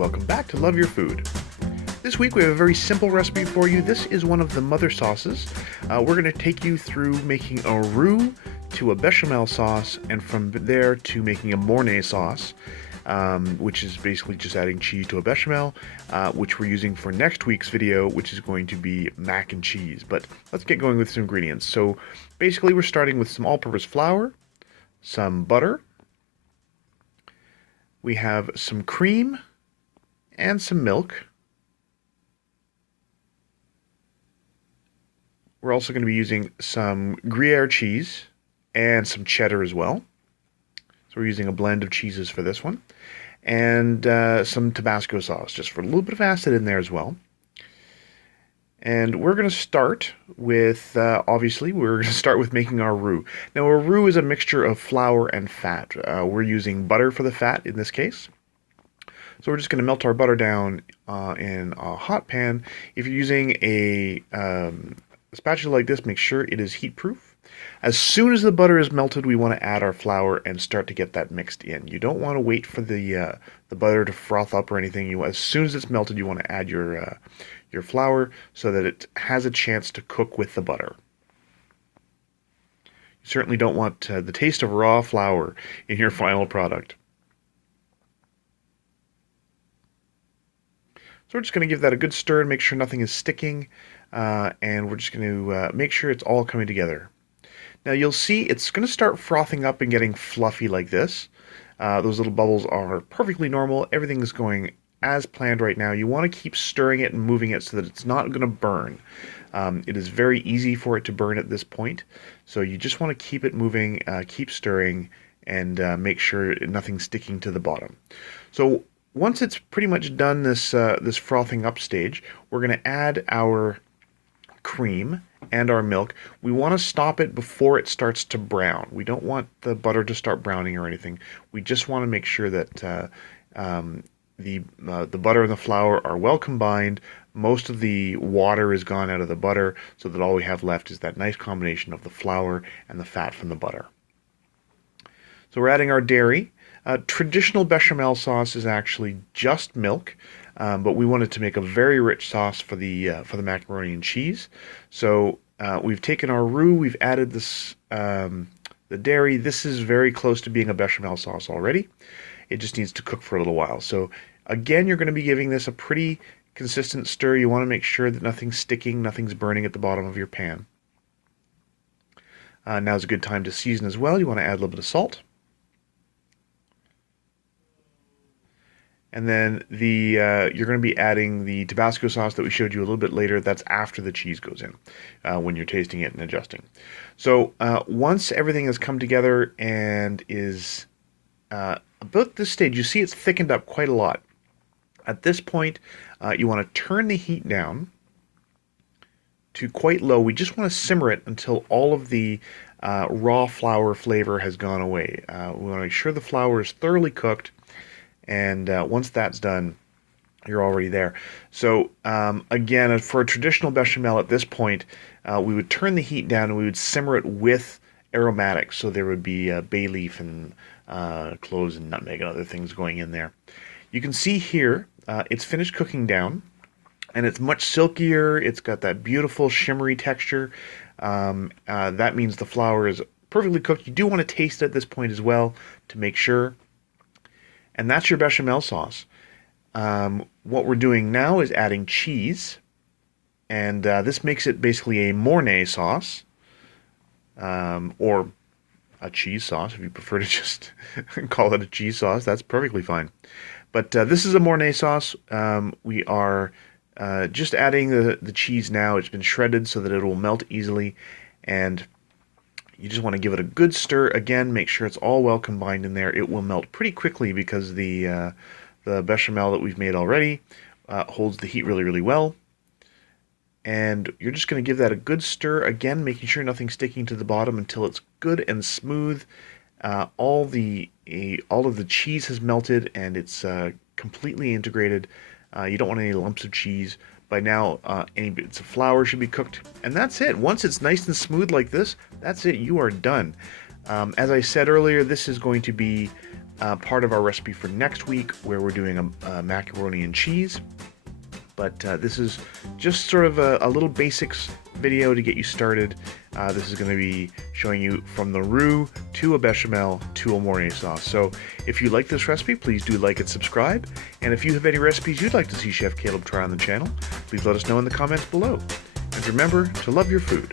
welcome back to Love Your Food. This week we have a very simple recipe for you. This is one of the mother sauces. We're going to take you through making a roux to a bechamel sauce, and from there to making a Mornay sauce, which is basically just adding cheese to a bechamel, which we're using for next week's video, which is going to be mac and cheese. But let's get going with some ingredients. So basically we're starting with some all-purpose flour, some butter, we have some cream and some milk. We're also going to be using some Gruyere cheese and some cheddar as well. So we're using a blend of cheeses for this one. And some Tabasco sauce, just for a little bit of acid in there as well. And we're going to start with, obviously, we're going to start with making our roux. Now, a roux is a mixture of flour and fat. We're using butter for the fat in this case. So we're just going to melt our butter down in a hot pan. If you're using a spatula like this, make sure it is heat proof. As soon as the butter is melted, we want to add our flour and start to get that mixed in. You don't want to wait for the butter to froth up or anything. As soon as it's melted, you want to add your flour so that it has a chance to cook with the butter. You certainly don't want the taste of raw flour in your final product. So we're just going to give that a good stir and make sure nothing is sticking, and we're just going to make sure it's all coming together. Now you'll see it's going to start frothing up and getting fluffy like this. Those little bubbles are perfectly normal. Everything is going as planned right now. You want to keep stirring it and moving it so that it's not going to burn. It is very easy for it to burn at this point, so you just want to keep it moving, keep stirring, and make sure nothing's sticking to the bottom. So once it's pretty much done this frothing up stage, we're going to add our cream and our milk. We want to stop it before it starts to brown. We don't want the butter to start browning or anything. We just want to make sure that the butter and the flour are well combined. Most of the water is gone out of the butter, so that all we have left is that nice combination of the flour and the fat from the butter. So we're adding our dairy. Traditional bechamel sauce is actually just milk, but we wanted to make a very rich sauce for the macaroni and cheese. So we've taken our roux, we've added this the dairy. This is very close to being a bechamel sauce already. It just needs to cook for a little while. So again, you're going to be giving this a pretty consistent stir. You want to make sure that nothing's sticking, nothing's burning at the bottom of your pan. Now's a good time to season as well. You want to add a little bit of salt. And then you're going to be adding the Tabasco sauce that we showed you a little bit later. That's after the cheese goes in, when you're tasting it and adjusting. So once everything has come together and is about this stage, you see it's thickened up quite a lot. At this point, you want to turn the heat down to quite low. We just want to simmer it until all of the raw flour flavor has gone away. We want to make sure the flour is thoroughly cooked. And once that's done, you're already there. So again, for a traditional bechamel at this point, we would turn the heat down and we would simmer it with aromatics. So there would be bay leaf and cloves and nutmeg and other things going in there. You can see here, it's finished cooking down, and it's much silkier. It's got that beautiful shimmery texture. That means the flour is perfectly cooked. You do want to taste it at this point as well to make sure. And that's your bechamel sauce. What we're doing now is adding cheese, and this makes it basically a Mornay sauce, or a cheese sauce if you prefer to just call it a cheese sauce. That's perfectly fine. But this is a Mornay sauce. We are just adding the cheese now. It's been shredded so that it will melt easily, and you just want to give it a good stir. Again, make sure it's all well combined in there. It will melt pretty quickly because the bechamel that we've made already holds the heat really, really well. And you're just going to give that a good stir. Again, making sure nothing's sticking to the bottom until it's good and smooth. All of the cheese has melted and it's completely integrated. You don't want any lumps of cheese. By now, any bits of flour should be cooked, and that's it. Once it's nice and smooth like this, that's it. You are done. As I said earlier, this is going to be part of our recipe for next week, where we're doing a macaroni and cheese. But this is just sort of a little basics video to get you started. This is going to be showing you from the roux to a bechamel to a Mornay sauce. So if you like this recipe, please do like and subscribe. And if you have any recipes you'd like to see Chef Caleb try on the channel, please let us know in the comments below. And remember to love your food.